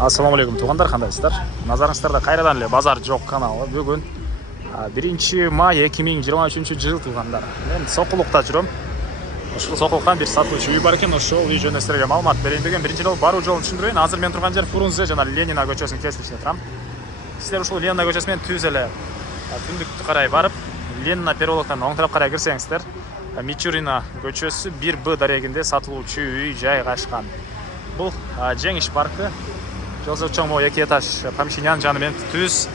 Ассаламу алейкум туғандар, қандайсыздар? Назарыңыздарда қайрадан эле базар жоқ каналы. Бүгін 1 май 2023 жыл туғандар. Мен Сокулукта жүрөм. Ошол Сокулуктан бир сатылуучу үй бар экен, ошол үй жөнүндө силерге маалымат берейин деген. Биринчи жолу баруу жолун түшүндүрөйүн. Азыр мен турган жер Фрунзе жана Ленина көчөсүнүн кесилишинде турам. Силер ушул Ленина көчөсү менен түз эле түндүктү карай барып, Ленина переулоктон оң тарап карай кирсеңиздер, Мичурина көчөсү 1Б дарегинде сатылуучу үй жайгашкан. Бул Жеңиш паркы. Жолсу чоң мо 2 этаж помещениянын жаны менен түз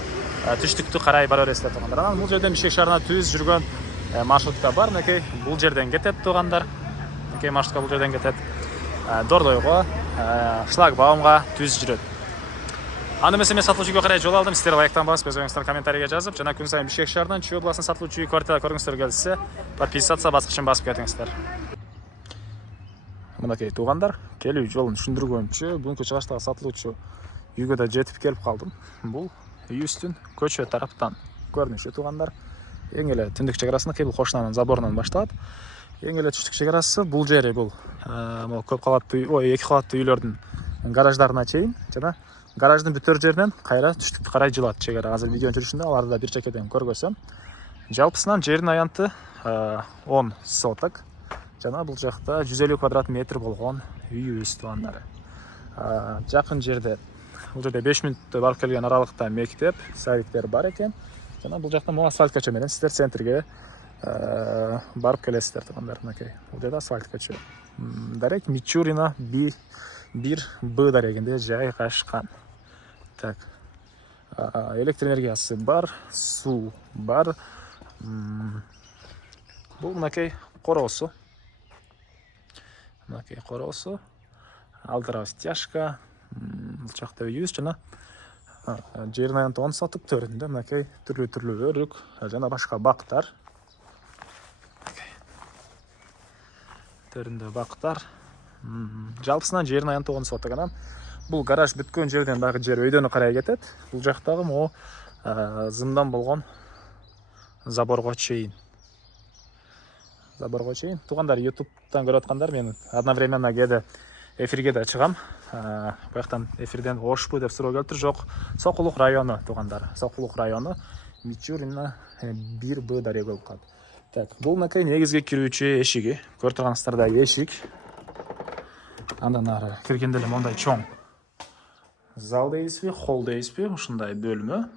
түштүктү карай бара бересиздер тугандар. Анан бул жерден Бишкек шаарына түз жүргөн маршрутта бар. Мынакей бул жерден кетет тугандар. Мынакей маршрутка бул жерден кетет. Дордойго, Шлагбаумга түз жүрөт. Аны эмесе мен сатылуучуга карай жол алдым. Сиздер лайктан басып, өз оюңуздар комментарийге жазып, жана күн сайын Бишкек шаарынан Чүй областынын сатылуучу үй квартира көргүңүздөр келсе, подписаться баскычын басып кетиңиздер. Мынакей тугандар, келүү жолун түшүндүргөнчө, бүгүнкү чыгыштагы сатылуучу үйгө да жетип келип калдым. Бул үйүбүздүн көчө тараптан көрүнүшү тугандар. Эң эле түндүк чек арасында бул кошунанын заборунан башталат. Эң эле түштүк чек арасы бул жери бул көп кабаттуу үй, 2 кабаттуу үйлөрдүн гараждарына чейин жана гараждын бүтөр жеринен кайра түштүккө карай жылат чек ара. Азыр видеонун жүрүшүндө аларды да бир чекеден көргөзөм. Жалпысынан жердин аянты 10 соток. Жана бул жакта 150 квадрат метр болгон үйүбүз тугандар. Жакын жерде бул жерде 5 мүнөттө барып келген аралыкта мектеп, садиктер бар экен. Жана бул жакта mo асфальт көчө менен сиздер центрге барып келесиздер тугандар. Мынакей бул жерде асфальт көчө. Дарек Мичурина 1Б дарегинде жайгашкан. Так. Электр энергиясы бар, суу бар. Бул мынакей короосу. Мынакей короосу. Алдыра стяжка. Бул жакта үйүбүз жана жердин аянты 10 соток төрүндө мынакей түрлүү өрүк жана башка бактар. Төрүндө бактар. Жалпысынан жердин аянты 10 соток. Анан бул гараж бүткөн жерден дагы жер өйдөнү карай кетет. Бул жактагы мо зымдан болгон заборго чейин. Тугандар, YouTube'дан көрүп аткандар, мен одновременно кээде эфирге да чыгам. Бuyактан эфирден ошпу деп суроо келиптир. Жок, Сокулук району тугандар. Сокулук району Мичурина 1Б дареги болуп калат. Так, бул мынакей негизги кирүүчү эшиги. Көрүп турганыңыздардагы эшик. Андан ары киргенде эле мондай чоң зал дейсизби, холл дейсизби, ушундай бөлмө.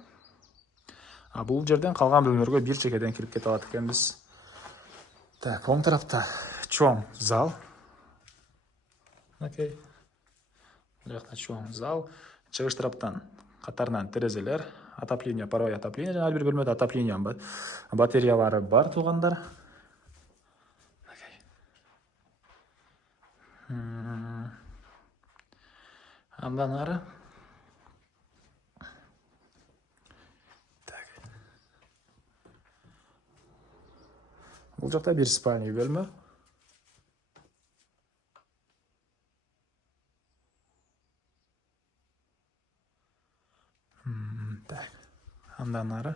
Бул жерден калган бөлмөлөргө бир чекеден кирип кете алат экенбиз. Так, оң тарапта чоң зал. Окей. Бул жакта чоң зал. Чыгыш тараптан катарынан терезелер, отопление, паровой отопление, жана ар бир бөлмөдө отопление батареялары бар тугандар. Андан ары бул жакта бир спальный бөлмө. Так. Андан ары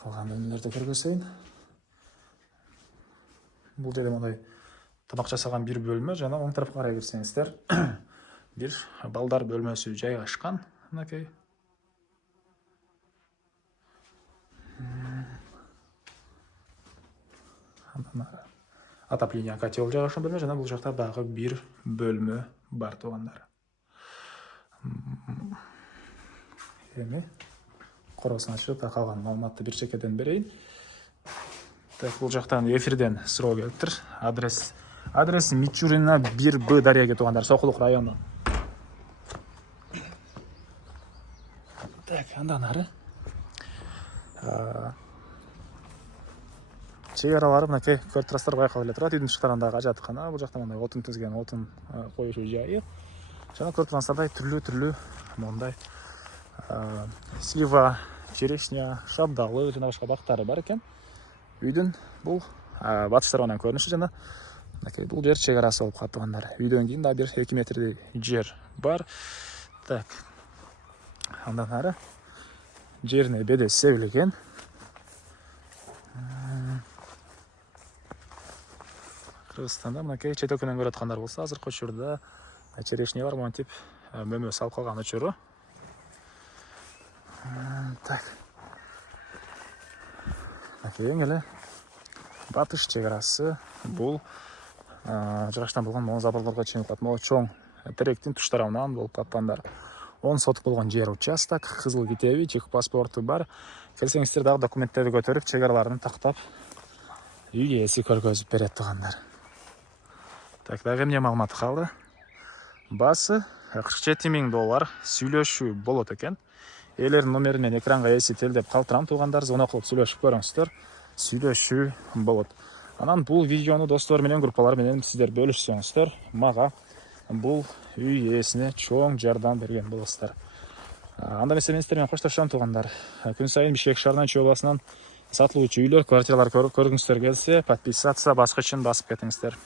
калган бөлмөлөрдү көргөзөйүн. Бул жерде мондай тамак жасаган бир бөлмө жана оң тарапка карай кирсеңиздер бир балдар бөлмөсү жайгашкан. Мынакей. Отопление котел жайгашкан бөлмө жана бул жакта дагы бир бөлмө бар тугандар. Эми короосун ачып, калган маалыматты бир чекеден берейин. Так, бул жактан эфирден суроо келиптир. Адрес Мичурина 1Б дареги тугандар, Сокулук району. Так, андан ары чек аралары мынакей көрүп турасыздар, байкалып эле турат. Үйдүн тышкарындагы ажаткана, бул жакта мындай отун тизген, отун коюшу жайы. Жана көрүп турганыңыздардай түрлүү мондай слива, черешня, шабдалы жана башка бактары бар экен. Үйдүн бул батыш тарабынан көрүнүшү жана мынакей бул жер чек арасы болуп калат тугандар. Үйдөн кийин да бир 2 метрдей жер бар. Так. Андан ары жерине бедес себилген. Кыргызстанда мынакей чет өлкөнөн көрүп аткандар болсо, азыркы учурда черешня бар, монтип мөмө салып калган өчөрү. Так. Эң эле батыш чек арасы бул жыгачтан болгон могу заборлорго чейин калат. Могу чоң теректин туш тарабынан болуп калгандар. 10 соток болгон жер участок, кызыл китеби, чек паспорту бар. Келсеңиздер дагы документтерди көтөрүп, чек араларын тактап, үй ээси көргөзүп берет тугандар. Так, дагы эмне маалыматы калды? Басы $47,000 сүйлөшүү болот экен. Ээлердин номери менен экранга эсителдеп калтырам тугандар, звонок кылып сүйлөшүп көрүңүздөр. Сүйлөшүү болот. Анан бул видеону достор менен, группалар менен сиздер бөлүшсөңүздөр, мага бул үй ээсине чоң жардам берген болосуздар. Анда эмесе мен сиздер менен коштошом тугандар. Күн сайын Бишкек шаарынан Чүй областынан сатылуучу үйлөр, квартиралар көргүңүздөр келсе, подписаться баскычын басып кетиңиздер.